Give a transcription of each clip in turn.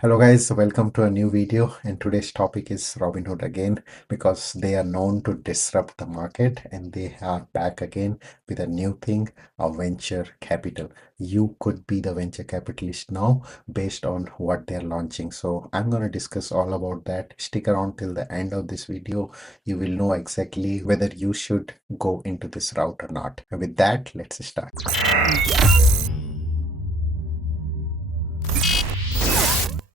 Hello guys, welcome to a new video, and today's topic is Robinhood again because they are known to disrupt the market and they are back again with a new thing, a venture capital. You could be the venture capitalist now based on what they're launching. So I'm going to discuss all about that. Stick around till the end of this video. You will know exactly whether you should go into this route or not. And with that, let's start.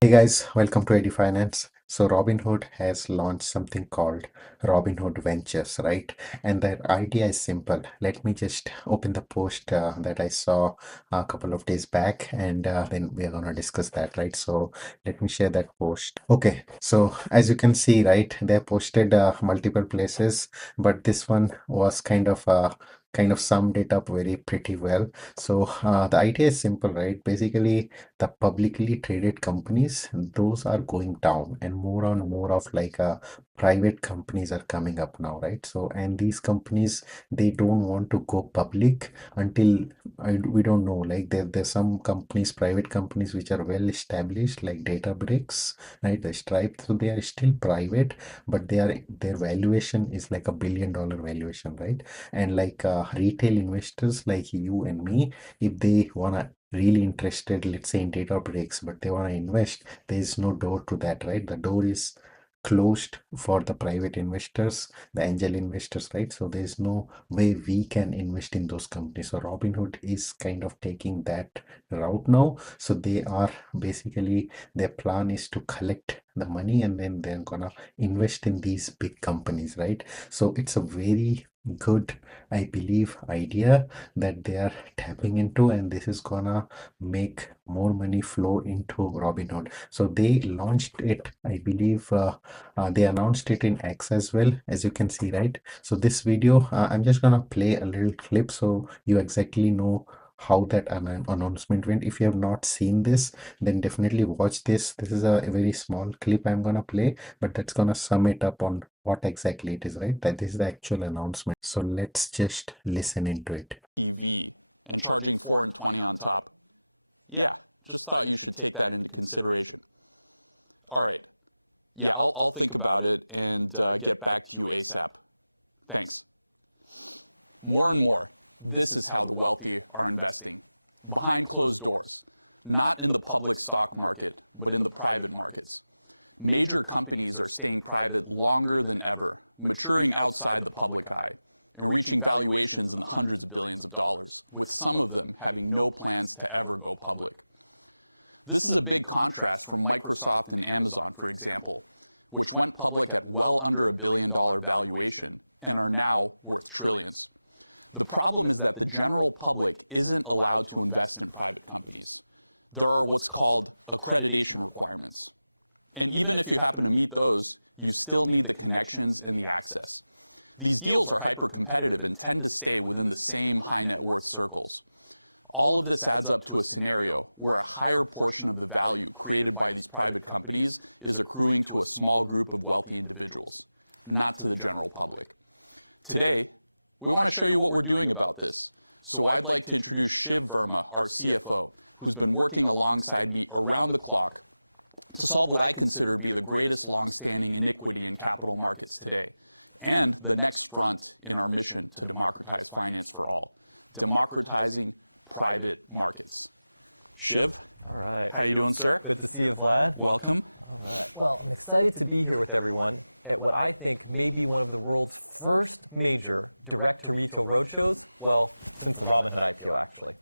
Hey guys, welcome to Eddie Finance. So Robinhood has launched something called Robinhood Ventures, right? And that idea is simple. Let me just open the post that I saw a couple of days back, and then we are gonna discuss that, right? So let me share that post. Okay, so as you can see, right, they posted multiple places, but this one was kind of summed it up very pretty well. So the idea is simple, right? Basically, the publicly traded companies, those are going down, and more and more of private companies are coming up now, right? So, and these companies, they don't want to go public until we don't know, like there's some companies, private companies, which are well established, like Databricks, right? The Stripe, so they are still private, but their valuation is like $1 billion valuation, right? And retail investors like you and me, if they wanna really interested, let's say in data breaks, but they want to invest, there is no door to that, right? The door is closed for the private investors, the angel investors, right? So there's no way we can invest in those companies. So Robinhood is kind of taking that route now. So they are basically, their plan is to collect the money and then they're gonna invest in these big companies, right? So it's a very good, I believe, idea that they are tapping into, and this is gonna make more money flow into Robinhood. So they launched it, I believe, they announced it in X as well, as you can see, right? So this video, I'm just gonna play a little clip so you exactly know how that announcement went. If you have not seen this, then definitely watch this. This is a very small clip I'm gonna play, but that's gonna sum it up on what exactly it is, right? That is the actual announcement. So let's just listen into it. EV and charging 4 and 20 on top. Yeah, just thought you should take that into consideration. All right. Yeah, I'll think about it and get back to you ASAP. Thanks. More and more, this is how the wealthy are investing. Behind closed doors. Not in the public stock market, but in the private markets. Major companies are staying private longer than ever, maturing outside the public eye, and reaching valuations in the hundreds of billions of dollars, with some of them having no plans to ever go public. This is a big contrast from Microsoft and Amazon, for example, which went public at well under $1 billion valuation and are now worth trillions. The problem is that the general public isn't allowed to invest in private companies. There are what's called accreditation requirements. And even if you happen to meet those, you still need the connections and the access. These deals are hyper-competitive and tend to stay within the same high net worth circles. All of this adds up to a scenario where a higher portion of the value created by these private companies is accruing to a small group of wealthy individuals, not to the general public. Today, we want to show you what we're doing about this. So I'd like to introduce Shiv Verma, our CFO, who's been working alongside me around the clock to solve what I consider to be the greatest long-standing iniquity in capital markets today, and the next front in our mission to democratize finance for all, democratizing private markets. Shiv? All right. How you doing, sir? Good to see you, Vlad. Welcome. All right. Well, I'm excited to be here with everyone at what I think may be one of the world's first major direct-to-retail roadshows, well, since the Robinhood IPO, actually.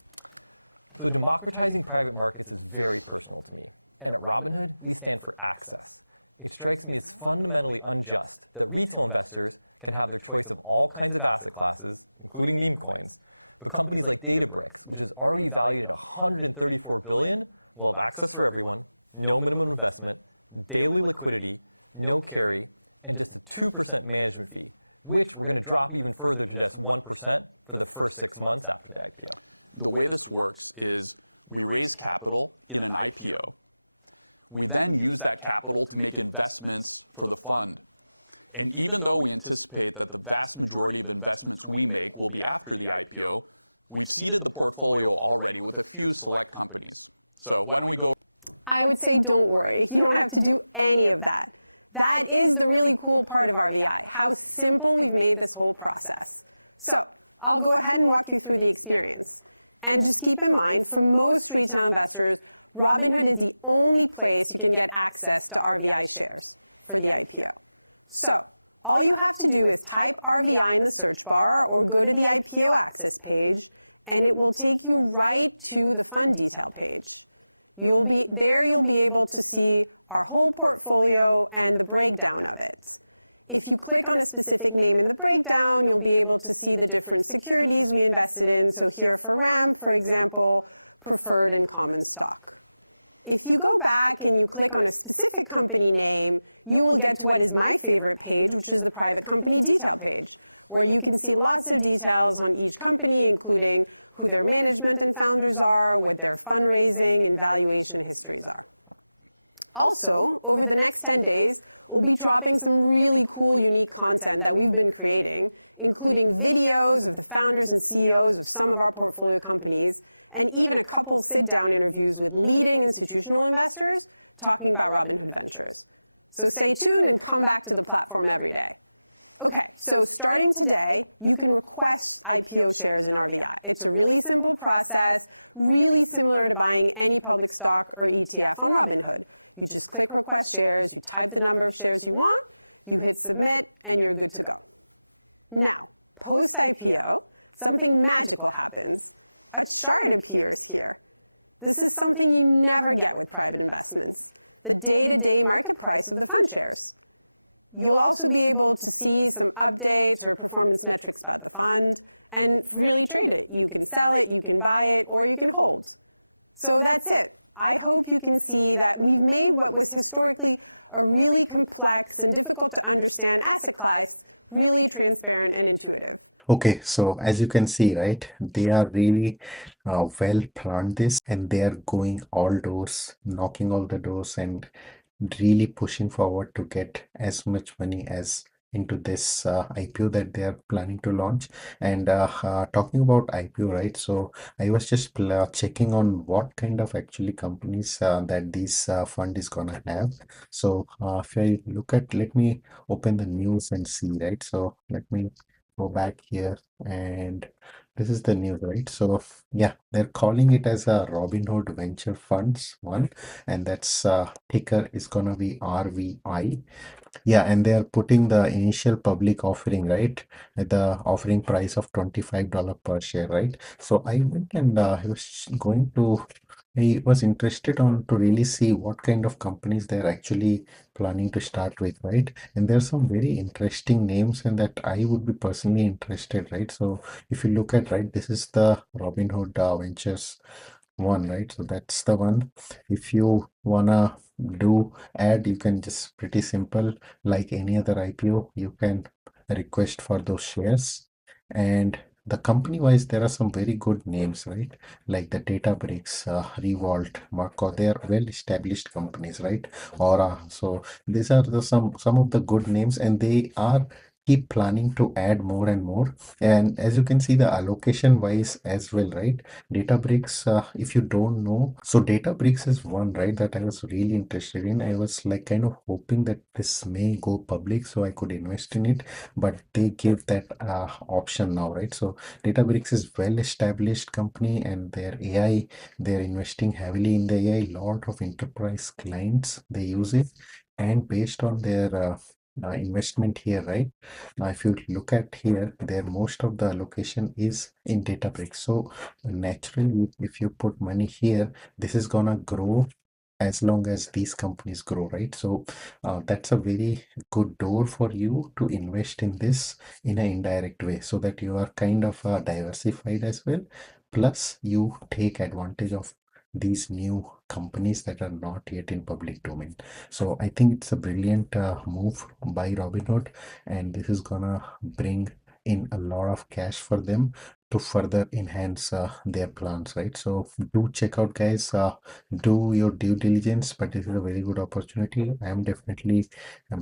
So democratizing private markets is very personal to me. And at Robinhood, we stand for access. It strikes me as fundamentally unjust that retail investors can have their choice of all kinds of asset classes, including meme coins, but companies like Databricks, which is already valued at $134 billion, will have access for everyone, no minimum investment, daily liquidity, no carry, and just a 2% management fee, which we're going to drop even further to just 1% for the first 6 months after the IPO. The way this works is we raise capital in an IPO. We then use that capital to make investments for the fund. And even though we anticipate that the vast majority of investments we make will be after the IPO, we've seeded the portfolio already with a few select companies. So why don't we go? I I would say don't worry. You don't have to do any of that. That is the really cool part of RVI, how simple we've made this whole process. So I'll go ahead and walk you through the experience. And just keep in mind, for most retail investors, Robinhood is the only place you can get access to RVI shares for the IPO. So all you have to do is type RVI in the search bar or go to the IPO access page, and it will take you right to the fund detail page. You'll be able to see our whole portfolio and the breakdown of it. If you click on a specific name in the breakdown, you'll be able to see the different securities we invested in. So here for RAM, for example, preferred and common stock. If you go back and you click on a specific company name, you will get to what is my favorite page, which is the private company detail page, where you can see lots of details on each company, including who their management and founders are, what their fundraising and valuation histories are. Also, over the next 10 days, we'll be dropping some really cool, unique content that we've been creating, including videos of the founders and CEOs of some of our portfolio companies, and even a couple sit-down interviews with leading institutional investors talking about Robinhood Ventures. So stay tuned and come back to the platform every day. Okay, so starting today, you can request IPO shares in RVI. It's a really simple process, really similar to buying any public stock or ETF on Robinhood. You just click request shares, you type the number of shares you want, you hit submit, and you're good to go. Now, post-IPO, something magical happens. A chart appears here. This is something you never get with private investments, the day-to-day market price of the fund shares. You'll also be able to see some updates or performance metrics about the fund and really trade it. You can sell it, you can buy it, or you can hold. So that's it. I hope you can see that we've made what was historically a really complex and difficult to understand asset class really transparent and intuitive. Okay, so as you can see, right, they are really well planned this, and they are going all doors, knocking all the doors, and really pushing forward to get as much money as into this IPO that they are planning to launch. And talking about IPO, right? So I was just checking on what kind of actually companies that this fund is gonna have. So if I look at, let me open the news and see, right? So let me go back here, and this is the news, right? So yeah, they're calling it as a Robinhood Venture Funds one, and that's ticker is gonna be RVI. Yeah, and they are putting the initial public offering, right, at the offering price of $25 per share, right? So I went and I was interested on to really see what kind of companies they're actually planning to start with, right? And there's some very interesting names and that I would be personally interested, right? So if you look at, right, this is the Robinhood Ventures one, right? So that's the one. If you wanna do ad, you can just pretty simple, like any other IPO, you can request for those shares. And the company wise, there are some very good names, right? Like the Databricks, Revolt, Marco, they are well established companies, right? Aura. So these are the some of the good names, and they are keep planning to add more and more. And as you can see, the allocation wise as well, right? Databricks, if you don't know, so Databricks is one, right, that I was really interested in. I was like kind of hoping that this may go public so I could invest in it, but they give that option now, right? So Databricks is well established company, and their AI, they're investing heavily in the AI. Lot of enterprise clients they use it, and based on their investment here, right? Now, if you look at here, their most of the allocation is in Databricks. So naturally, if you put money here, this is gonna grow as long as these companies grow, right? So that's a very good door for you to invest in this in an indirect way, so that you are kind of diversified as well. Plus, you take advantage of these new companies that are not yet in public domain. So I think it's a brilliant move by Robinhood, and this is gonna bring in a lot of cash for them to further enhance their plans, right? So do check out, guys. Do your due diligence, but this is a very good opportunity. I am definitely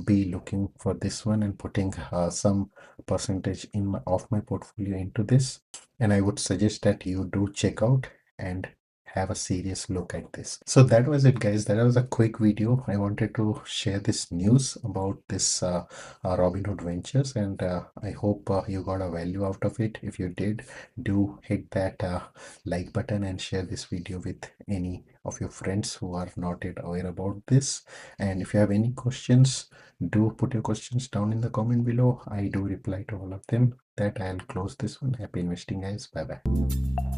be looking for this one and putting some percentage in of my portfolio into this. And I would suggest that you do check out and have a serious look at this. So that was it, guys. That was a quick video. I wanted to share this news about this Robinhood Ventures, and I hope you got a value out of it. If you did, do hit that like button and share this video with any of your friends who are not yet aware about this. And if you have any questions, do put your questions down in the comment below. I do reply to all of them. That I'll close this one. Happy investing, guys. Bye bye.